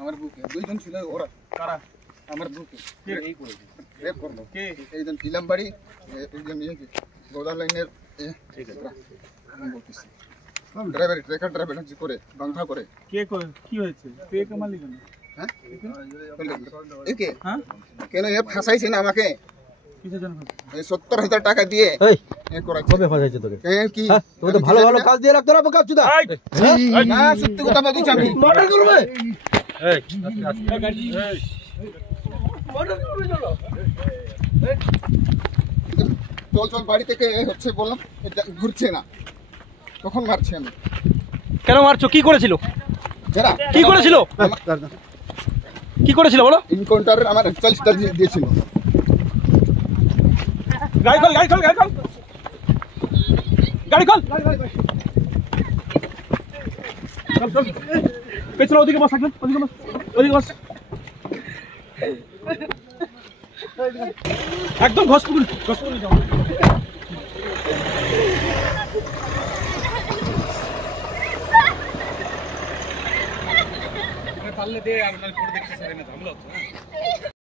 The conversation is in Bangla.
আমার বুকে দুইজন ছিল ওরা কারা আমার বুকে কে এই করেছে রেপ করলো কে এইজন ইলাম বাড়ি এইজন নিয়ে গোদা লাইনের ঠিক আছে আমি বলতেছি ড্রাইভার ট্রেকার ড্রাইভার করে বাংলা করে কে কি হয়েছে কে কামালি কেন হ্যাঁ একে হ্যাঁ কেন এ ফাঁসাইছে না আমাকে কিসের জন্য এই ৭০,০০০ টাকা দিয়ে এই করা কবে ফাঁসাইছে তোকে কি তুই তো ভালো ভালো কাজ দিয়ে রাখতো না বোকা চুদা না সত্যি কথা বলছিস আমি মার্ডার করবে এই গাড়ি মার্ডার করবে চলো চল চল বাড়ি থেকে হচ্ছে বললাম ঘুরছে না তখন মারছি আমি কেন মারছো কি করেছিল যারা কি করেছিল কি করেছিল বলো ইনকাউন্টার আমার ৪০টা দিয়েছিল গাড়ি খোল গাড়ি খোল গাড়ি খোল গাড়ি খোল চল চল পেছনে ওদিকে বস একদম ওদিকে বস একদম ঘসপুকুর যাও পারলে দে আর নাল ফটো দেখতে চাই না ঝামেলা হচ্ছে না